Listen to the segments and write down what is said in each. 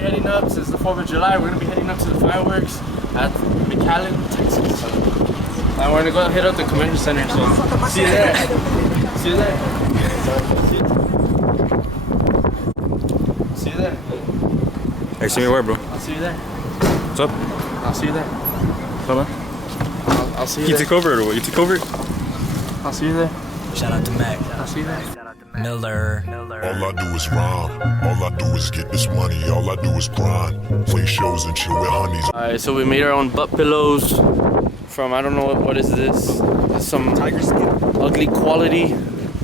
be heading up, since the 4th of July, we're gonna be heading up to the fireworks at McAllen, Texas. And we're gonna go hit up the convention center, so see you there. See you there. See you there. Hey, see me where, bro? I'll see you there. What's up? I'll see you there. What's up, man? I'll see you You there. took over or what? You took over? I'll see you there. Shout out to Mac. I'll see you there. Miller. All I do is rhyme. All I do is get this money. All I do is grind. Play shows and chill with honeys. Alright, so we made our own butt pillows from, I don't know what is this. It's some tiger skin. Ugly quality,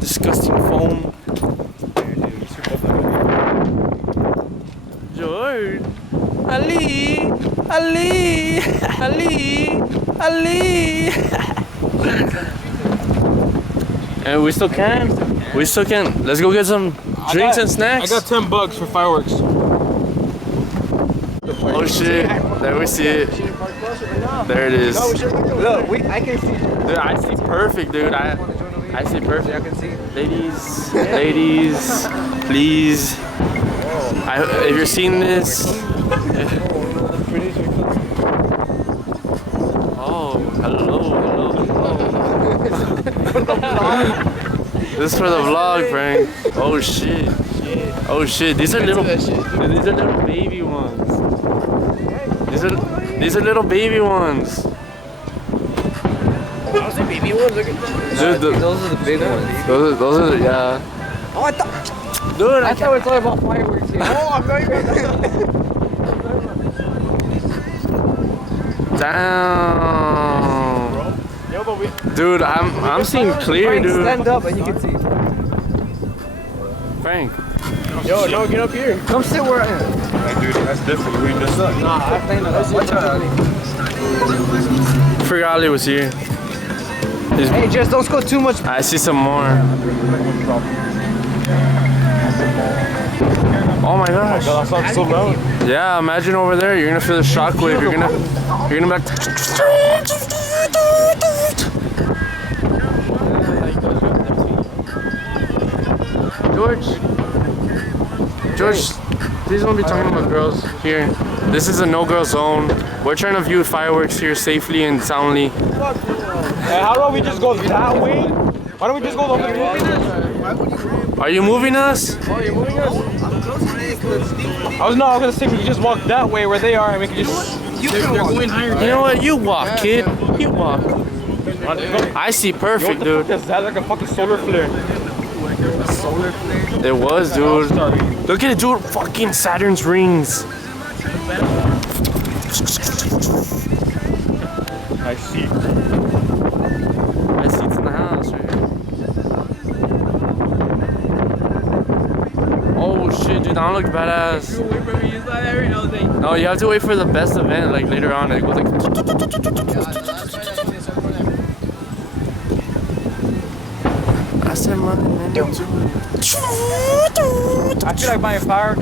disgusting foam. George, Ali, Ali, Ali, Ali. And we still can. We still can. Let's go get some drinks and snacks. I got $10 for fireworks. Oh shit! There we see it. There it is. Look, I can see. Dude, I see perfect, dude. I see perfect. I can see. Ladies, ladies, please. If you're seeing this. Oh, hello. This is for the vlog, Frank. Oh shit. Oh shit. These are little baby ones. These are little baby ones. Those are baby ones. Look at Dude, those are the big ones. Those are yeah. Oh, I thought. Dude, I thought we were talking about fireworks here. Oh, I'm not even. Damn. Dude, I'm seeing clear, Frank, dude. stand up and you can see. Frank. Yo, no, get up here. Come sit where I am. Hey, dude, that's different. We just up. Nah, I think that's Forgot Ali was here. Hey, just don't go too much. I see some more. Oh my gosh. That sounds so loud. Yeah, imagine over there. You're gonna feel the shockwave. You're gonna be like. George, please don't be talking about girls here. This is a no-girl zone. We're trying to view fireworks here safely and soundly. Hey, how about we just go that way? Why don't we just go the other way? Are you moving us? Oh, you're moving us? I was gonna say we could just walk that way where they are and we could just. They're going higher. You know what? You walk, kid. You walk. I see perfect, dude. Is that like a fucking solar flare? Solar flare? It was, dude. Look at it, dude. Fucking Saturn's rings. I see. My seat's in the house right here. Oh shit, dude, that look badass. No, you have to wait for the best event, like later on. It goes like. I said, man. I feel like buying fire.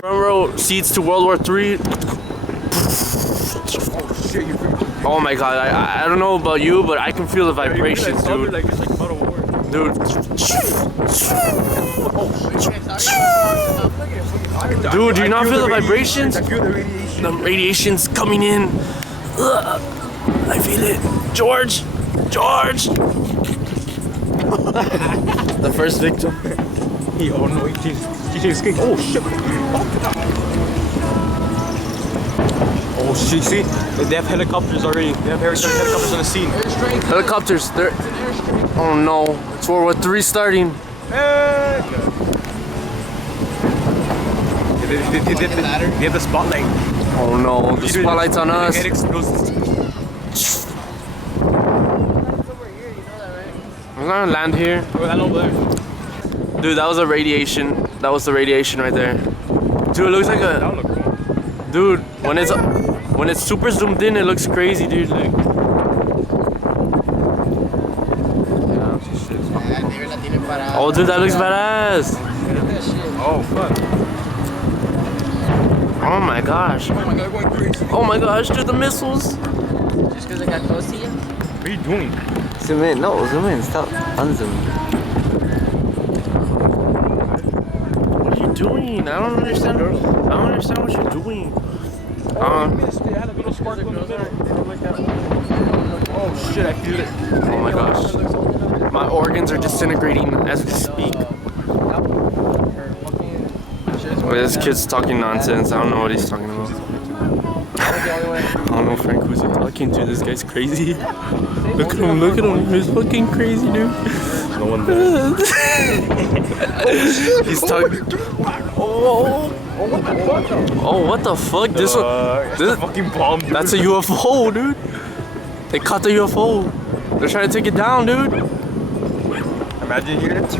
Front row seats to World War III. Oh my god, I don't know about you, but I can feel the vibrations, dude. Dude. Dude, do you not feel the vibrations? The radiation's coming in. Ugh. I feel it. George! George! The first victim. Oh no, he's escaped. Oh shit. Oh shit, see? They have helicopters already. They have helicopters on the scene. Helicopters, they're. Oh no, it's World War III starting. Hey! They have the spotlight. Oh no, the spotlight's on us. It explodes. We're gonna land here. Oh, that over there. Dude, that was a radiation. That was the radiation right there. Dude, it looks like a. That would look cool. Dude, when it's super zoomed in, it looks crazy, dude. Like. Oh, dude, that looks badass. Oh fuck. Oh my gosh. Oh my god, they're going crazy. Oh my gosh, dude, the missiles. Just because I got close to you? What are you doing? Zoom in. No, zoom in. Stop. Unzoom. doing? I don't understand. I don't understand what you're doing. Oh shit, I feel it. Oh my gosh. My organs are disintegrating as we speak. Wait, this kid's talking nonsense. I don't know what he's talking about. I don't know, Frank, who's he talking to? This guy's crazy. Look at him, look at him. He's fucking crazy, dude. No one there. He's talking. Oh, what the fuck? This This fucking bomb, dude. that's a UFO, dude. They caught the UFO. They're trying to take it down, dude. Imagine hearing it.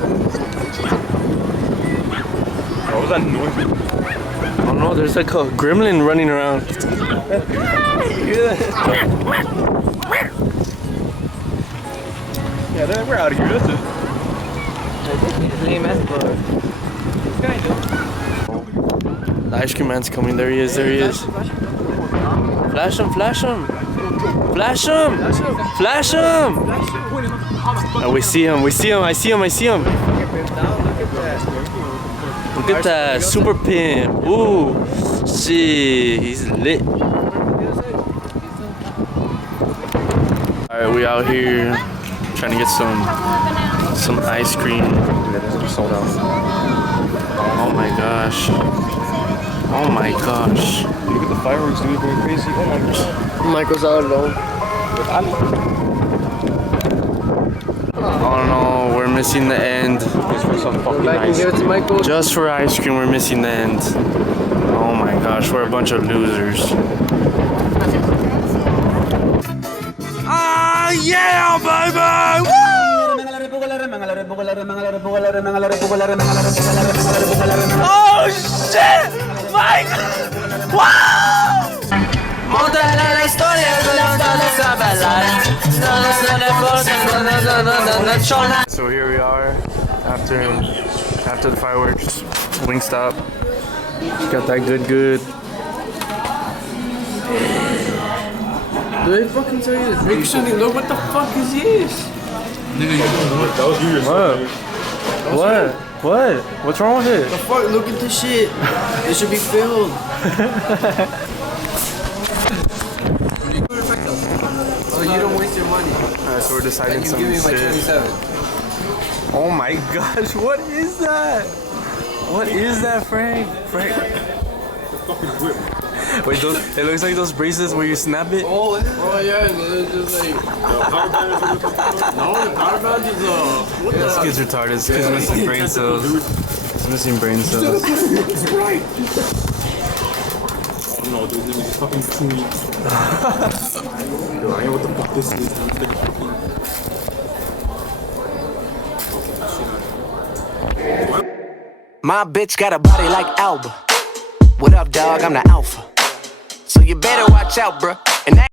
What was that noise? I don't know, there's like a gremlin running around. Yeah, we're out of here. This is. The ice cream man's coming. There he is, there he is. Flash him, flash him. Flash him! Flash him! Oh, we see him, I see him. Look at that, super pimp. Ooh, shit, he's lit. Alright, we out here trying to get some ice cream. Sold out. Oh my gosh. Oh my gosh. Look at the fireworks, dude. Going crazy. Oh my gosh. Michael's all alone. Oh no, we're missing the end. Just for some fucking Back and ice give it to cream. Michael. Just for ice cream, we're missing the end. Oh my gosh, we're a bunch of losers. Ah, yeah, baby! Woo! Oh shit! Mike! Wow! So here we are after the fireworks. Wingstop. Got that good. Do they fucking tell you this? Make something. Look, what the fuck is this? That was you yourself. What? What's wrong with it? The fuck? Look at this shit. It should be filled. So you don't waste your money. Alright, so we're deciding You some give me my shit. 27. Oh my gosh, what is that? What is that, Frank? Wait, it looks like those bracelets where you snap it. Oh yeah, and it's just like. No, the power badge is This kid's retarded. This kid's missing brain cells. He's missing brain cells. No, dude, this is fucking true. Yo, I know what the fuck this is. My bitch got a body like Alba. What up, dog? I'm the alpha. So you better watch out, bruh. And that